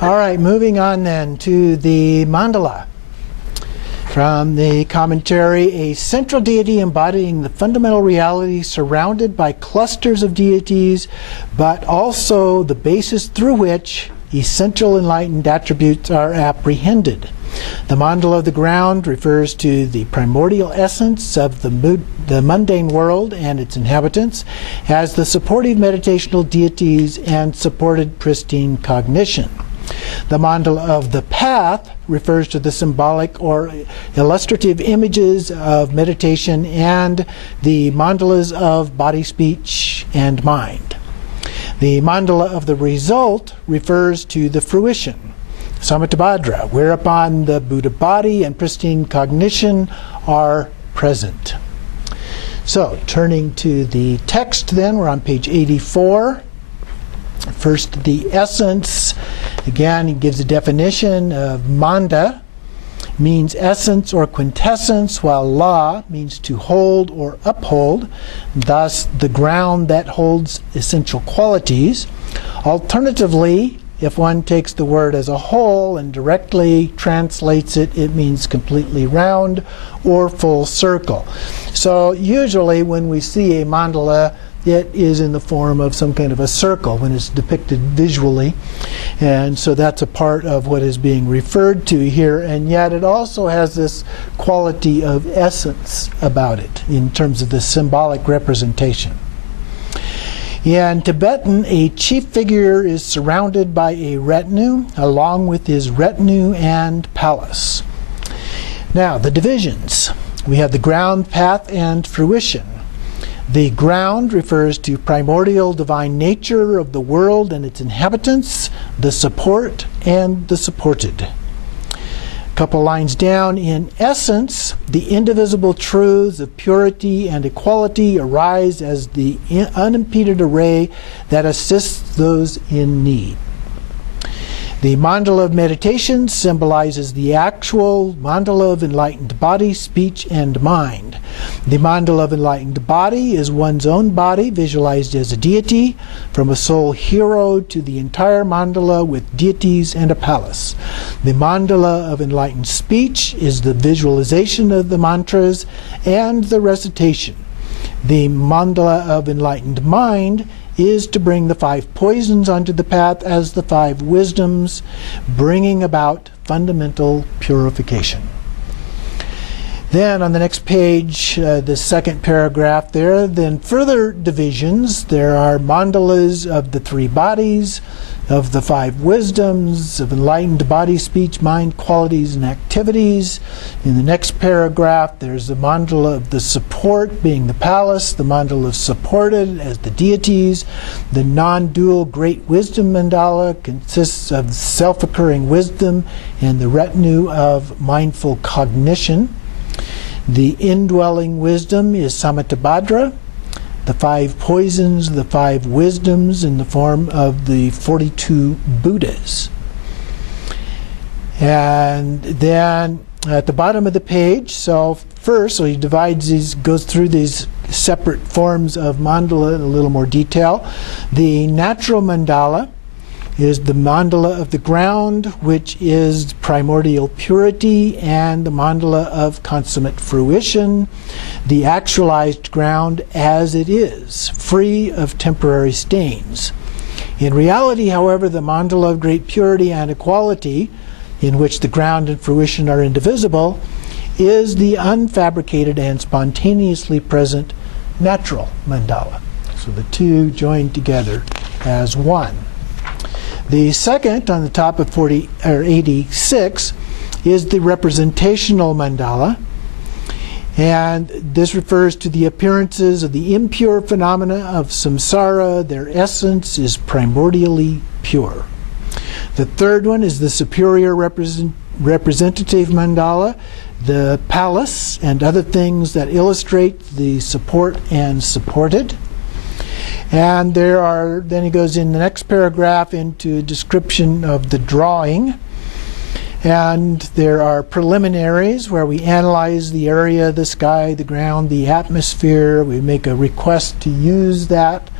All right, moving on then to the mandala. From the commentary, a central deity embodying the fundamental reality surrounded by clusters of deities, but also the basis through which essential enlightened attributes are apprehended. The mandala of the ground refers to the primordial essence of the mundane world and its inhabitants as the supportive meditational deities and supported pristine cognition. The mandala of the path refers to the symbolic or illustrative images of meditation and the mandalas of body, speech, and mind. The mandala of the result refers to the fruition, Samattabhadra, whereupon the Buddha body and pristine cognition are present. So, turning to the text then, we're on page 84. First, the essence. Again, he gives a definition of manda, means essence or quintessence, while la means to hold or uphold, thus the ground that holds essential qualities. Alternatively, if one takes the word as a whole and directly translates it, it means completely round or full circle. So usually when we see a mandala, it is in the form of some kind of a circle when it's depicted visually. And so that's a part of what is being referred to here. And yet it also has this quality of essence about it in terms of the symbolic representation. In Tibetan, a chief figure is surrounded by a retinue, along with his retinue and palace. Now, the divisions. We have the ground, path, and fruition. The ground refers to primordial divine nature of the world and its inhabitants, the support and the supported. A couple lines down, in essence, the indivisible truths of purity and equality arise as the unimpeded array that assists those in need. The mandala of meditation symbolizes the actual mandala of enlightened body, speech, and mind. The mandala of enlightened body is one's own body visualized as a deity, from a soul hero to the entire mandala with deities and a palace. The mandala of enlightened speech is the visualization of the mantras and the recitation. The mandala of enlightened mind is to bring the 5 poisons onto the path as the 5 wisdoms, bringing about fundamental purification. Then on the next page, the second paragraph there, then further divisions. There are mandalas of the 3 bodies, of the 5 wisdoms, of enlightened body, speech, mind, qualities, and activities. In the next paragraph, there's the mandala of the support, being the palace, the mandala of supported as the deities. The non-dual great wisdom mandala consists of self-occurring wisdom and the retinue of mindful cognition. The indwelling wisdom is Samattabhadra. The 5 poisons, the 5 wisdoms in the form of the 42 Buddhas. And then at the bottom of the page, so he divides these, goes through these separate forms of mandala in a little more detail. The natural mandala is the mandala of the ground, which is primordial purity, and the mandala of consummate fruition, the actualized ground as it is, free of temporary stains. In reality, however, the mandala of great purity and equality, in which the ground and fruition are indivisible, is the unfabricated and spontaneously present natural mandala. So the two joined together as one. The second, on the top of 86, is the representational mandala. And this refers to the appearances of the impure phenomena of samsara. Their essence is primordially pure. The third one is the superior representative mandala, the palace and other things that illustrate the support and supported. And then he goes in the next paragraph into a description of the drawing. And there are preliminaries where we analyze the area, the sky, the ground, the atmosphere. We make a request to use that.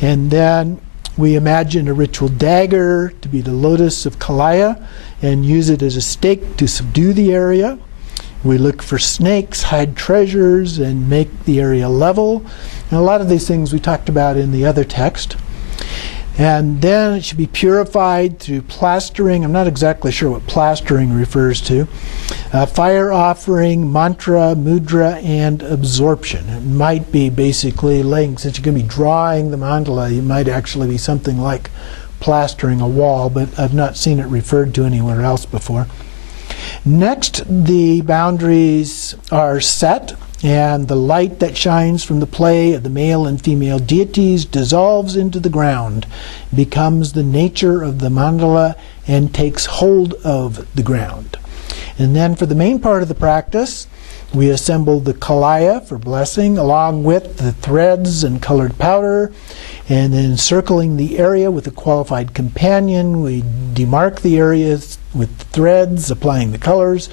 And then We imagine a ritual dagger to be the lotus of Kalaya and use it as a stake to subdue the area. We look for snakes, hide treasures, and make the area level. And a lot of these things we talked about in the other text. And then it should be purified through plastering. I'm not exactly sure what plastering refers to. Fire offering, mantra, mudra, and absorption. It might be basically laying, since you're going to be drawing the mandala, it might actually be something like plastering a wall, but I've not seen it referred to anywhere else before. Next, the boundaries are set, and the light that shines from the play of the male and female deities dissolves into the ground, becomes the nature of the mandala, and takes hold of the ground. And then for the main part of the practice, we assemble the kalaya for blessing, along with the threads and colored powder, and then encircling the area with a qualified companion, we demark the areas with threads, applying the colors,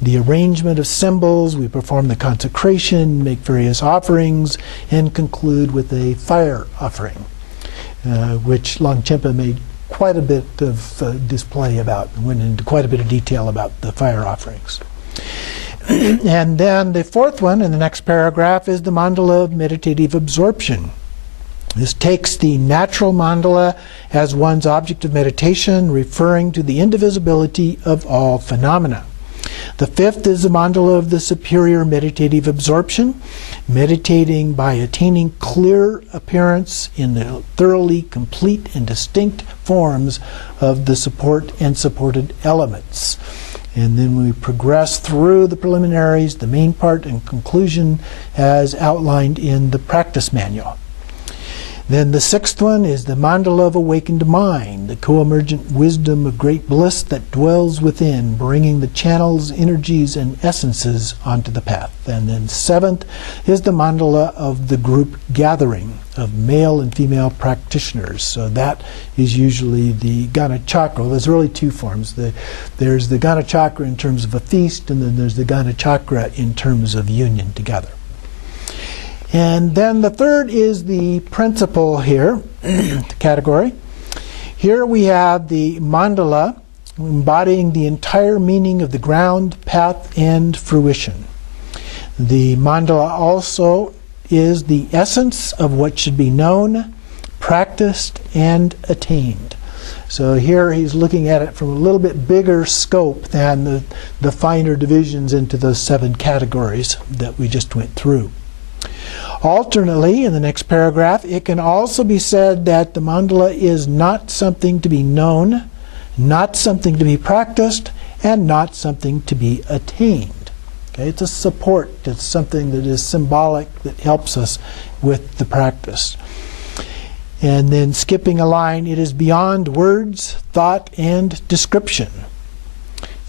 the arrangement of symbols, we perform the consecration, make various offerings, and conclude with a fire offering, which Longchenpa made quite a bit of display about, went into quite a bit of detail about the fire offerings. And then the fourth one in the next paragraph is the mandala of meditative absorption. This takes the natural mandala as one's object of meditation, referring to the indivisibility of all phenomena. The fifth is the mandala of the superior meditative absorption, meditating by attaining clear appearance in the thoroughly complete and distinct forms of the support and supported elements. And then we progress through the preliminaries, the main part, and conclusion as outlined in the practice manual. Then the sixth one is the mandala of awakened mind, the co-emergent wisdom of great bliss that dwells within, bringing the channels, energies, and essences onto the path. And then seventh is the mandala of the group gathering of male and female practitioners. So that is usually the Gana Chakra. There's really two forms. There's the Gana Chakra in terms of a feast, and then there's the Gana Chakra in terms of union together. And then the third is the principle here, the category. Here we have the mandala embodying the entire meaning of the ground, path, and fruition. The mandala also is the essence of what should be known, practiced, and attained. So here he's looking at it from a little bit bigger scope than the finer divisions into those 7 categories that we just went through. Alternately, in the next paragraph, it can also be said that the mandala is not something to be known, not something to be practiced, and not something to be attained. Okay? It's a support. It's something that is symbolic that helps us with the practice. And then skipping a line, it is beyond words, thought, and description.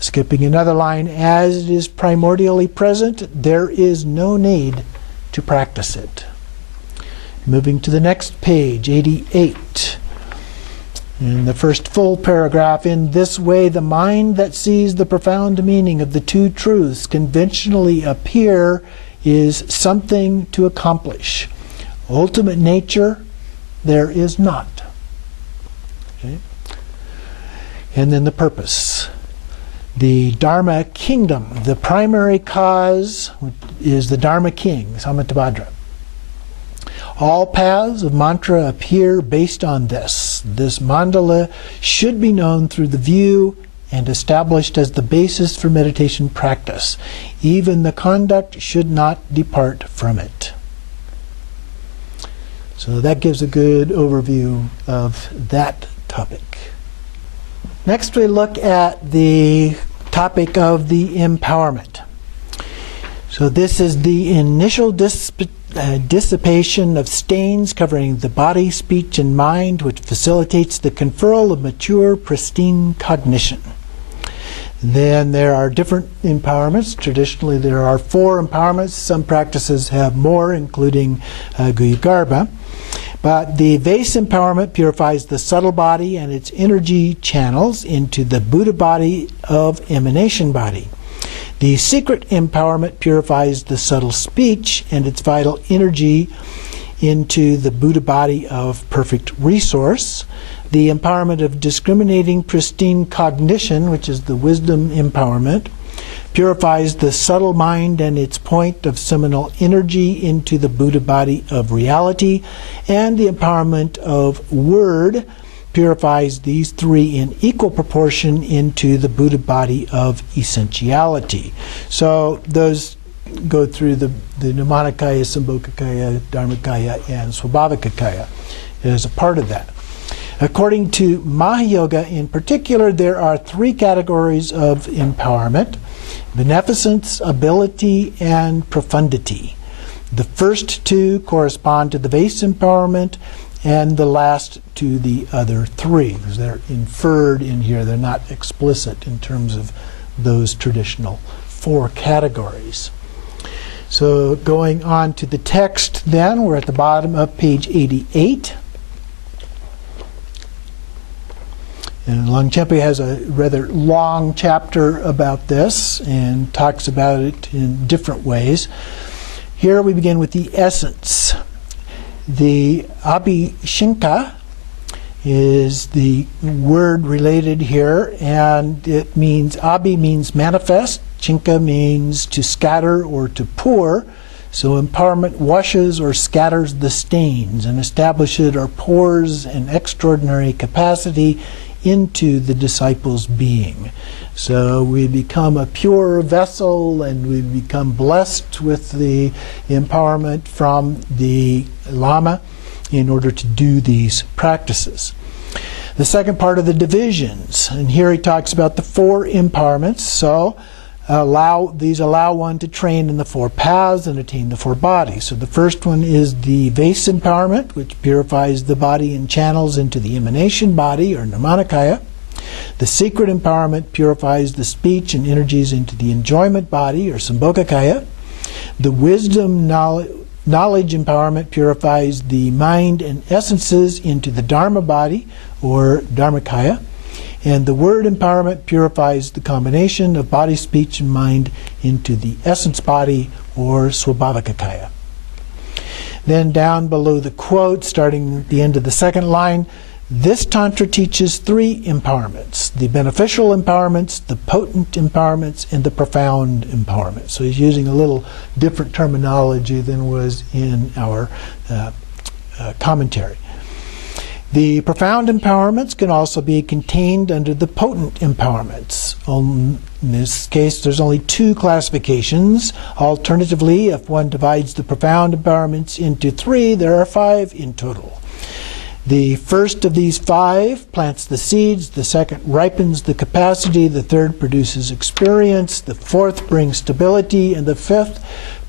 Skipping another line, as it is primordially present, there is no need to practice it. Moving to the next page, 88. In the first full paragraph, in this way the mind that sees the profound meaning of the two truths conventionally appear is something to accomplish. Ultimate nature there is not. Okay? And then the purpose. The Dharma kingdom, the primary cause is the Dharma king, Samantabhadra. All paths of mantra appear based on this. This mandala should be known through the view and established as the basis for meditation practice. Even the conduct should not depart from it. So that gives a good overview of that topic. Next we look at the topic of the empowerment. So this is the initial dissipation of stains covering the body, speech, and mind, which facilitates the conferral of mature, pristine cognition. Then there are different empowerments. Traditionally there are 4 empowerments. Some practices have more, including Guhyagarbha. But the vase empowerment purifies the subtle body and its energy channels into the Buddha body of emanation body. The secret empowerment purifies the subtle speech and its vital energy into the Buddha body of perfect resource. The empowerment of discriminating pristine cognition, which is the wisdom empowerment, purifies the subtle mind and its point of seminal energy into the Buddha body of reality. And the empowerment of word purifies these three in equal proportion into the Buddha body of essentiality. So those go through the Nirmanakaya, Sambhogakaya, Dharmakaya, and Swabhavakakaya as a part of that. According to Mahayoga in particular, there are three categories of empowerment: beneficence, ability, and profundity. The first two correspond to the base empowerment, and the last to the other three, because they're inferred in here. They're not explicit in terms of those traditional four categories. So going on to the text then, we're at the bottom of page 88. And Longchenpa has a rather long chapter about this and talks about it in different ways. Here we begin with the essence. The abhishinka is the word related here, and it means, abhi means manifest, chinka means to scatter or to pour. So empowerment washes or scatters the stains and establishes or pours an extraordinary capacity into the disciple's being. So we become a pure vessel, and we become blessed with the empowerment from the Lama in order to do these practices. The second part of the divisions, and here he talks about the four empowerments. So these allow one to train in the four paths and attain the four bodies. So the first one is the vase empowerment, which purifies the body and channels into the emanation body, or Nirmanakaya. The secret empowerment purifies the speech and energies into the enjoyment body, or Sambhogakaya. The wisdom knowledge empowerment purifies the mind and essences into the Dharma body, or Dharmakaya. And the word empowerment purifies the combination of body, speech, and mind into the essence body, or Swabhavakakaya. Then down below the quote, starting at the end of the second line, this Tantra teaches three empowerments: the beneficial empowerments, the potent empowerments, and the profound empowerment. So he's using a little different terminology than was in our commentary. The profound empowerments can also be contained under the potent empowerments. In this case, there's only two classifications. Alternatively, if one divides the profound empowerments into three, there are five in total. The first of these five plants the seeds, the second ripens the capacity, the third produces experience, the fourth brings stability, and the fifth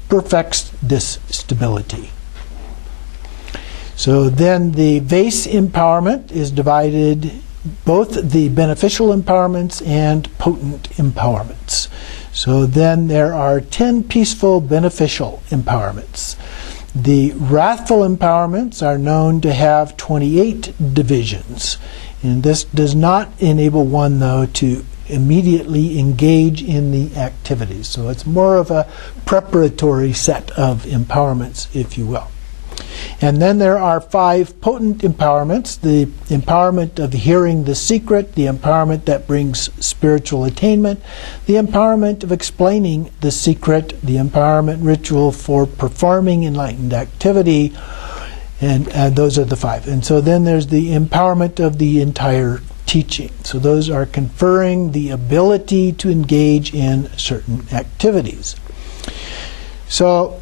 perfects this stability. So then the vase empowerment is divided, both the beneficial empowerments and potent empowerments. So then there are 10 peaceful beneficial empowerments. The wrathful empowerments are known to have 28 divisions. And this does not enable one, though, to immediately engage in the activities. So it's more of a preparatory set of empowerments, if you will. And then there are 5 potent empowerments: the empowerment of hearing the secret, the empowerment that brings spiritual attainment, the empowerment of explaining the secret, the empowerment ritual for performing enlightened activity, and those are the 5. And so then there's the empowerment of the entire teaching. So those are conferring the ability to engage in certain activities. So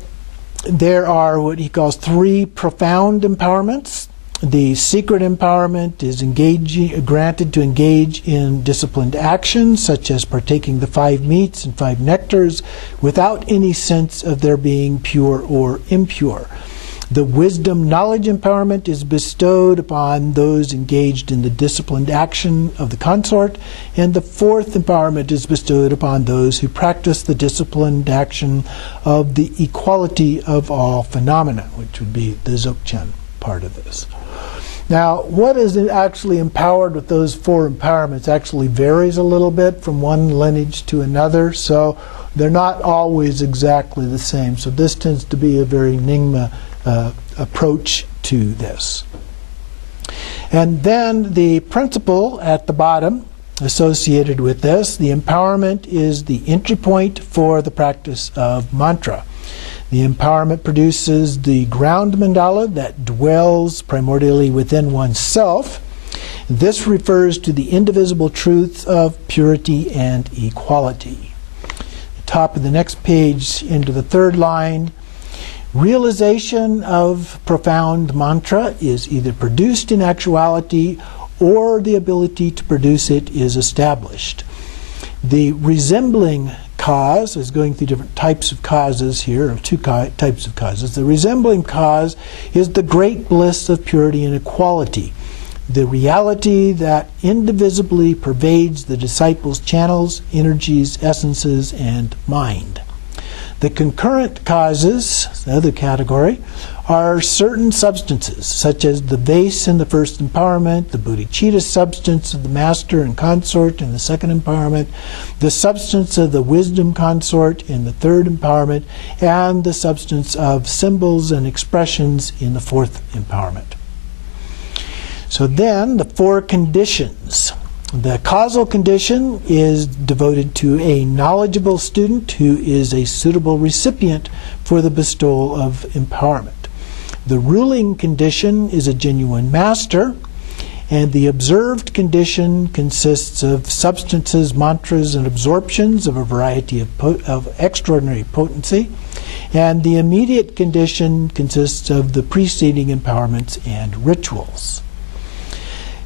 there are what he calls 3 profound empowerments. The secret empowerment is granted to engage in disciplined actions, such as partaking the 5 meats and 5 nectars, without any sense of their being pure or impure. The wisdom knowledge empowerment is bestowed upon those engaged in the disciplined action of the consort, and the 4th empowerment is bestowed upon those who practice the disciplined action of the equality of all phenomena, which would be the Dzogchen part of this. Now, what is actually empowered with those 4 empowerments actually varies a little bit from one lineage to another, so they're not always exactly the same. So this tends to be a very Nyingma approach to this. And then the principle at the bottom associated with this, the empowerment is the entry point for the practice of mantra. The empowerment produces the ground mandala that dwells primordially within oneself. This refers to the indivisible truth of purity and equality. The top of the next page into the third line, realization of profound mantra is either produced in actuality or the ability to produce it is established. The resembling cause is going through different types of causes here, or two types of causes. The resembling cause is the great bliss of purity and equality, the reality that indivisibly pervades the disciple's channels, energies, essences, and mind. The concurrent causes, the other category, are certain substances, such as the vase in the first empowerment, the bodhicitta substance of the master and consort in the second empowerment, the substance of the wisdom consort in the third empowerment, and the substance of symbols and expressions in the fourth empowerment. So then, the four conditions. The causal condition is devoted to a knowledgeable student who is a suitable recipient for the bestowal of empowerment. The ruling condition is a genuine master, and the observed condition consists of substances, mantras, and absorptions of a variety of extraordinary potency, and the immediate condition consists of the preceding empowerments and rituals.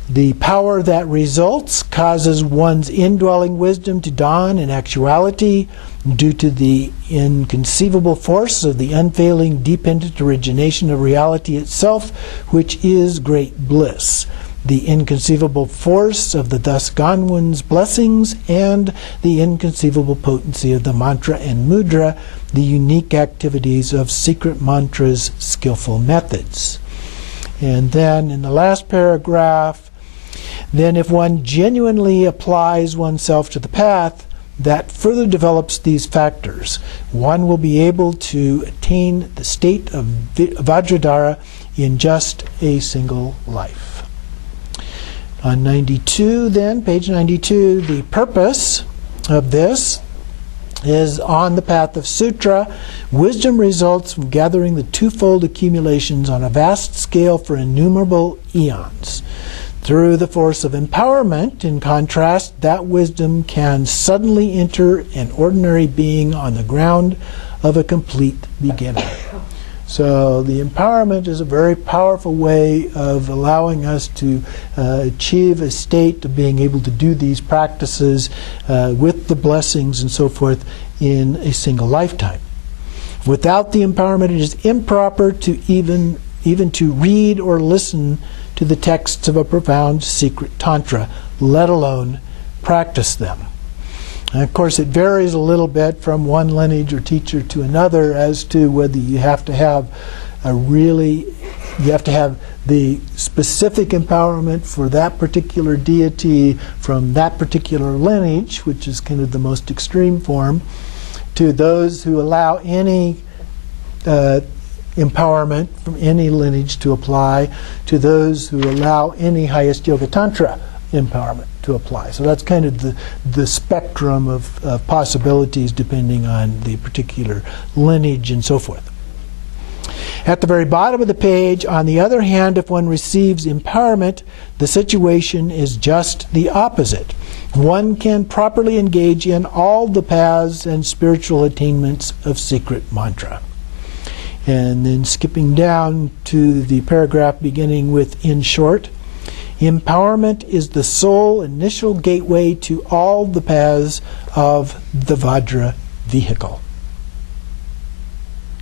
The power that results causes one's indwelling wisdom to dawn in actuality due to the inconceivable force of the unfailing dependent origination of reality itself, which is great bliss, the inconceivable force of the thus gone one's blessings, and the inconceivable potency of the mantra and mudra, the unique activities of secret mantras' skillful methods. And then in the last paragraph, then if one genuinely applies oneself to the path, that further develops these factors, one will be able to attain the state of Vajradhara in just a single life. On 92 then, page 92, the purpose of this is on the path of sutra. Wisdom results from gathering the twofold accumulations on a vast scale for innumerable eons. Through the force of empowerment, in contrast, that wisdom can suddenly enter an ordinary being on the ground of a complete beginner. So the empowerment is a very powerful way of allowing us to achieve a state of being able to do these practices with the blessings and so forth in a single lifetime. Without the empowerment, it is improper to even to read or listen to the texts of a profound secret tantra, let alone practice them. And of course, it varies a little bit from one lineage or teacher to another as to whether you have to have the specific empowerment for that particular deity from that particular lineage, which is kind of the most extreme form, to those who allow any empowerment from any lineage to apply, to those who allow any highest yoga tantra empowerment to apply. So that's kind of the spectrum of possibilities depending on the particular lineage and so forth. At the very bottom of the page, on the other hand, if one receives empowerment, the situation is just the opposite. One can properly engage in all the paths and spiritual attainments of secret mantra. And then skipping down to the paragraph beginning with "in short," empowerment is the sole initial gateway to all the paths of the Vajra vehicle.